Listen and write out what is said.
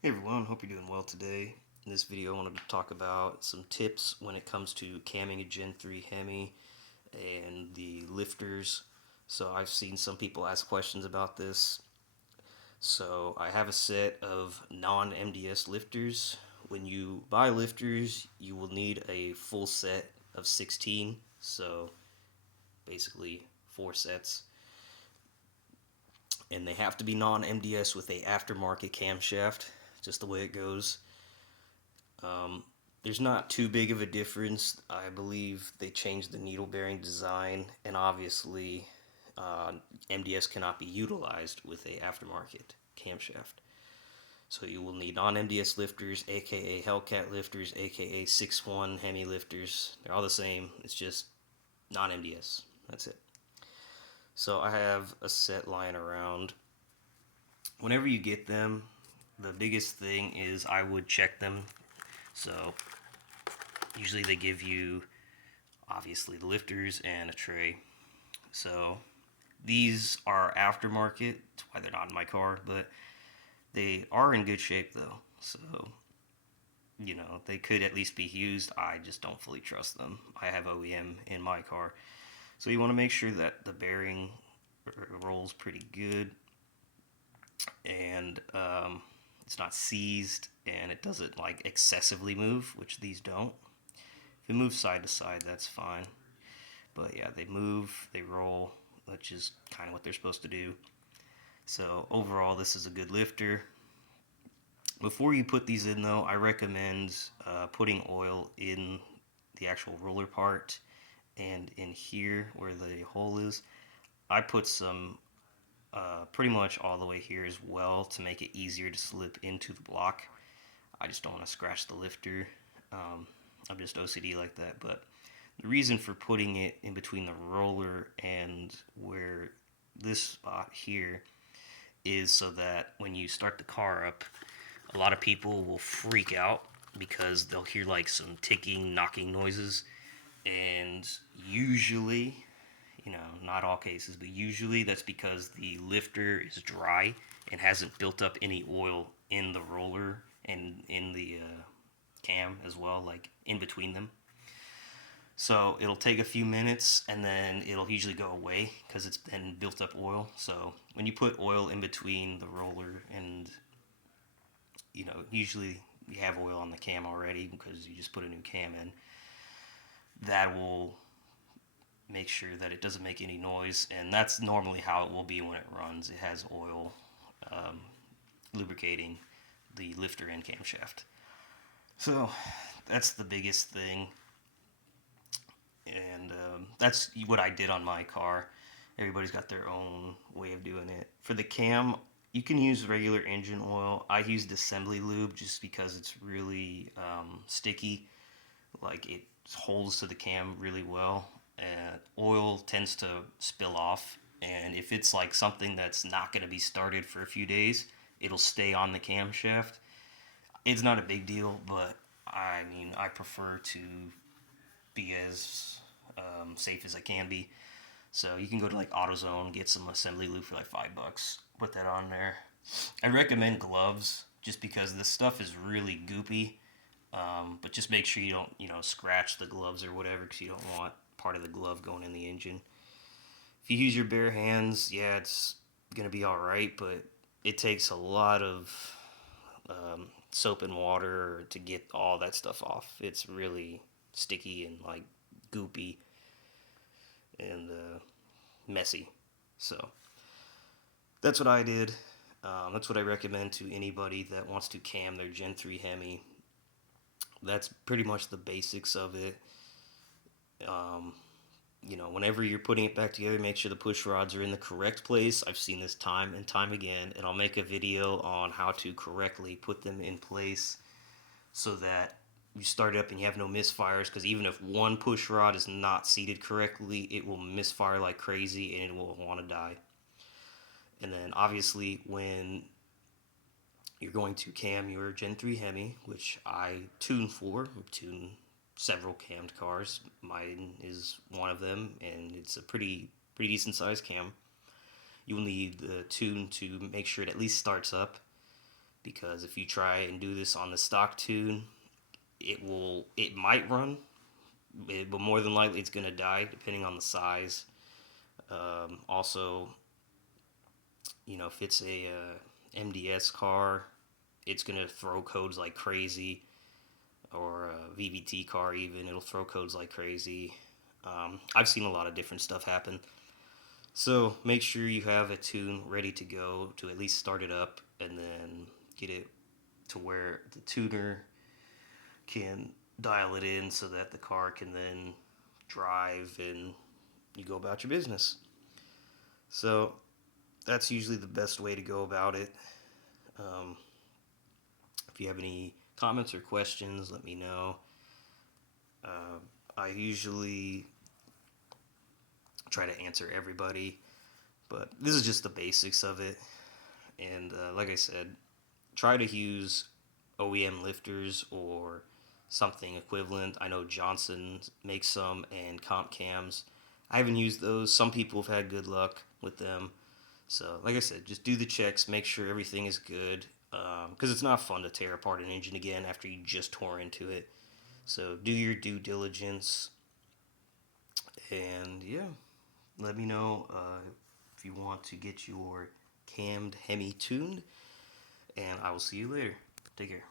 Hey everyone, hope you're doing well today. In this video, I wanted to talk about some tips when it comes to camming a Gen 3 Hemi and the lifters. So, I've seen some people ask questions about this. So, I have a set of non MDS lifters. When you buy lifters, you will need a full set of 16. So, basically, 4 sets. And they have to be non MDS with a aftermarket camshaft, just the way it goes. Um, there's not too big of a difference. I believe they changed the needle bearing design, and obviously, uh, MDS cannot be utilized with a aftermarket camshaft. So you will need non-MDS lifters, aka Hellcat lifters, aka 6.1 Hemi lifters. They're all the same. It's just non-MDS. That's it. So I have a set lying around. Whenever you get them, the biggest thing is I would check them. So usually they give you obviously the lifters and a tray. So these are aftermarket. That's why they're not in my car, but they are in good shape though. So they could at least be used. I just don't fully trust them. I have OEM in my car, so you want to make sure that the bearing rolls pretty good and it's not seized and it doesn't like excessively move, which these don't. If it moves side to side, that's fine. But yeah, they move, they roll, which is kind of what they're supposed to do. So overall, this is a good lifter. Before you put these in, though, I recommend putting oil in the actual roller part and in here where the hole is. I put some pretty much all the way here as well to make it easier to slip into the block. I just don't want to scratch the lifter. I'm just OCD like that, but the reason for putting it in between the roller and where this spot here is so that when you start the car up, a lot of people will freak out because they'll hear like some ticking, knocking noises. And usually, not all cases, but usually that's because the lifter is dry and hasn't built up any oil in the roller and in the cam as well, like in between them. So it'll take a few minutes and then it'll usually go away because it's been built up oil. So when you put oil in between the roller and, usually you have oil on the cam already because you just put a new cam in, that will make sure that it doesn't make any noise. And that's normally how it will be when it runs. It has oil um, lubricating the lifter and camshaft. So that's the biggest thing. And that's what I did on my car. Everybody's got their own way of doing it. For the cam, you can use regular engine oil. I used assembly lube just because it's really sticky. Like it holds to the cam really well. And oil tends to spill off. And if it's like something that's not going to be started for a few days, it'll stay on the camshaft. It's not a big deal, but I mean, I prefer to be as safe as I can be. So you can go to like AutoZone, get some assembly lube for like $5. Put that on there. I recommend gloves just because this stuff is really goopy. But just make sure you don't, scratch the gloves or whatever because you don't want part of the glove going in the engine. If you use your bare hands, yeah, it's gonna be all right, but it takes a lot of soap and water to get all that stuff off. It's really sticky and like goopy and messy. So that's what I did. That's what I recommend to anybody that wants to cam their Gen 3 Hemi. That's pretty much the basics of it. Um, whenever you're putting it back together, make sure the push rods are in the correct place. I've seen this time and time again, and I'll make a video on how to correctly put them in place so that you start up and you have no misfires. Because even if one push rod is not seated correctly, it will misfire like crazy and it will want to die. And then obviously, when you're going to cam your Gen 3 Hemi, which I tune for, tune several cammed cars. Mine is one of them, and it's a pretty decent sized cam. You'll need the tune to make sure it at least starts up. because if you try and do this on the stock tune, it might run, but more than likely it's gonna die depending on the size. Also, if it's a MDS car, it's gonna throw codes like crazy, or a VVT car even, it'll throw codes like crazy. I've seen a lot of different stuff happen. So make sure you have a tune ready to go to at least start it up, and then get it to where the tuner can dial it in so that the car can then drive and you go about your business. So that's usually the best way to go about it. Um, if you have any comments or questions, let me know. Uh, I usually try to answer everybody, but this is just the basics of it. And like I said, try to use OEM lifters or something equivalent. I know Johnson makes some, and comp cams. I haven't used those. Some people have had good luck with them. So, like I said, just do the checks, make sure everything is good, because it's not fun to tear apart an engine again after you just tore into it. So, do your due diligence, and yeah, let me know if you want to get your cammed Hemi tuned, and I will see you later. Take care.